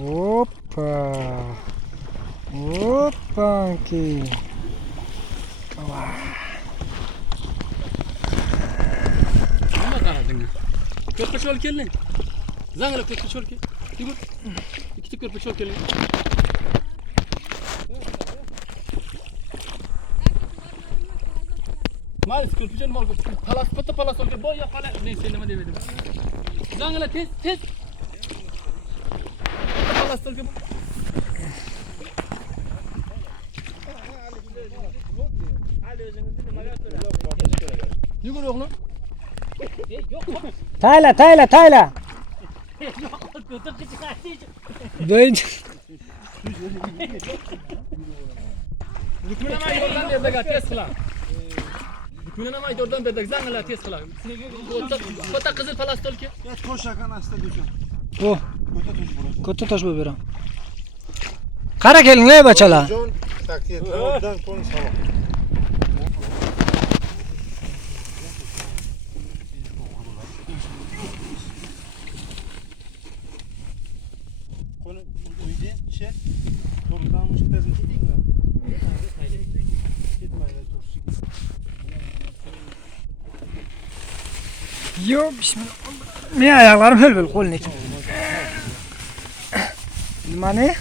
Hoppa. Hoppanki. Nima qarading? Ko'rpa chol kelding. Zangla ko'rpa chol kel. Yugur. Ikkita ko'rpa chol keling. Maylis ko'rpa chol mol palas bitta palas olga boya palas men sen nima dedim. Zangla tez. Bitta palas olga. Yugur oğlum. Tayla. Böyle. Dükmenamay yoldan berdik tez qilar. Dükmenamay yoldan berdik zangla tez qilar. Bitta qizil palas olga. Geç koş yakan hasta düşün. Oh, Kötü tuş burası. kötü taş bu bira. Qara keling ey bachalar. John taksi oradan konuşalım. Konu uydu şey. Doğrudan müşterinin değil mi? Yo, bismillah. Men ayaqlarim hil qo'lni. Nima ne?